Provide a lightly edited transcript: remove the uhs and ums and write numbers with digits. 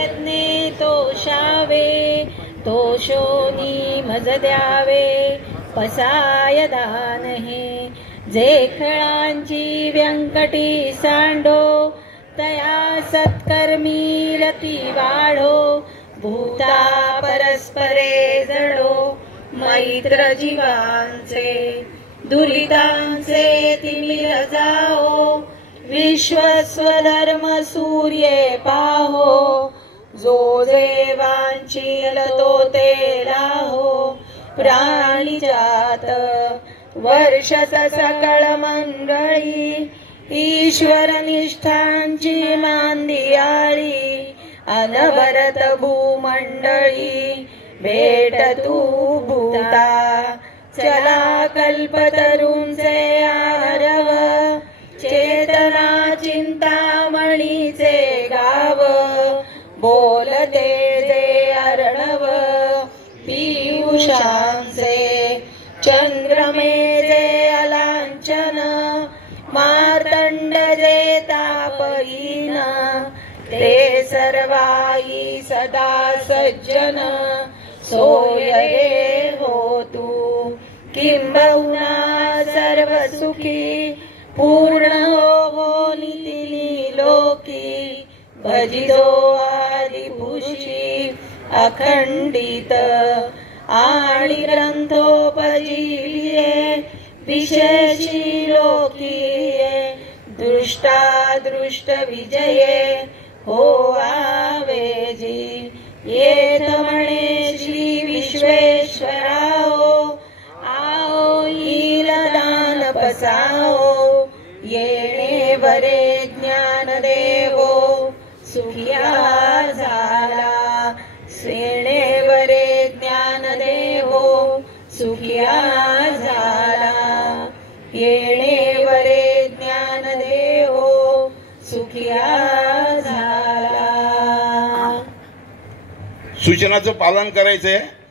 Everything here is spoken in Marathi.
यज्ञे तोषावे तोषोनी मज द्यावे पसाय दान हे जे खळांची व्यंकटी सांडो तया सत्कर्मी रती वाढो भूता परस्परे जडो मैत्र जीवांचे दुरितांचे तिमिर जाओ विश्वस्वधर्म सूर्ये पाहो जो देवांची तो ते लाहो प्राणी जात वर्ष सकळ मंगळी ईश्वर निष्ठांची मांदियाळी अनवरत भूमंडळी भेट तू भूता चला कल्पतरूंचे आरव चेतना चिंतामणीचे गाव बोलते जे अर्णव पियुषांचे चंद्रमे जे अलांचन मार्तंड जे तापहीन ते सर्वाई सदा सज्जन सोय रे हो तू किंबहुना सर्व सुखी पूर्ण हो नितिली लोकी भजितो आदिपुरुषी अखंडित आणि ग्रंथोपजीविये विशेषी लोकीये दृष्टा दृष्ट विजये हो आवेजी येत म्हणे श्री विश्वेश्वराओ आओ येईल दान पसाओ येणे वरे ज्ञान देवो सुखिया झाला येणे वरे ज्ञान देवो सुखिया झाला येणे वरे ज्ञान देवो सुखिया झाला. सूचनाचं पालन करायचंय.